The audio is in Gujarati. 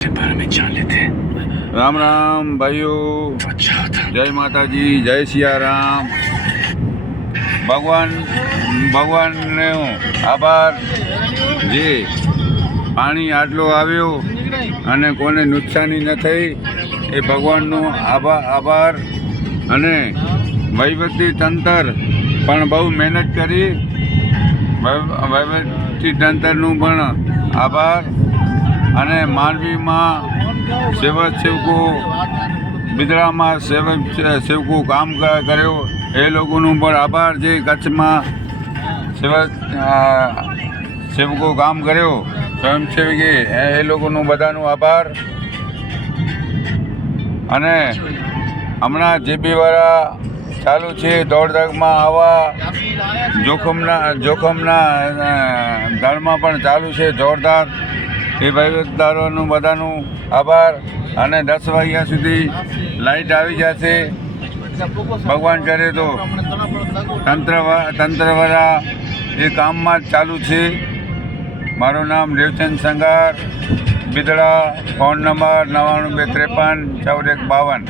राम राम भाइयों, जय माता जी, जय सिया राम। ભગવાનનો આભાર જે પાણી આટલું આવ્યું અને કોને નુકસાની ન થઈ એ ભગવાનનો આભાર. અને વહીવટી તંત્ર પણ બહુ મહેનત કરી, વહીવટી તંત્રનું પણ આભાર. અને માંડવીમાં સેવકો, બિદડામાં સેવકો કામ કર્યો એ લોકોનું પણ આભાર. જે કચ્છમાં સેવકો કામ કર્યો, સ્વયંસેવકે, એ લોકોનું બધાનું આભાર. અને હમણાં જેબીવાળા ચાલુ છે દોડધામમાં, આવા જોખમના દળમાં પણ ચાલુ છે જોરદાર. એ વહીવટદારોનું બધાનું આભાર. અને 10 વાગ્યા સુધી લાઇટ આવી જશે ભગવાન કરે તો. તંત્રવાળા એ કામમાં જ ચાલુ છે. મારું નામ દેવચંદ સંગાર, બિદડા, ફોન નંબર 99 253 14 52.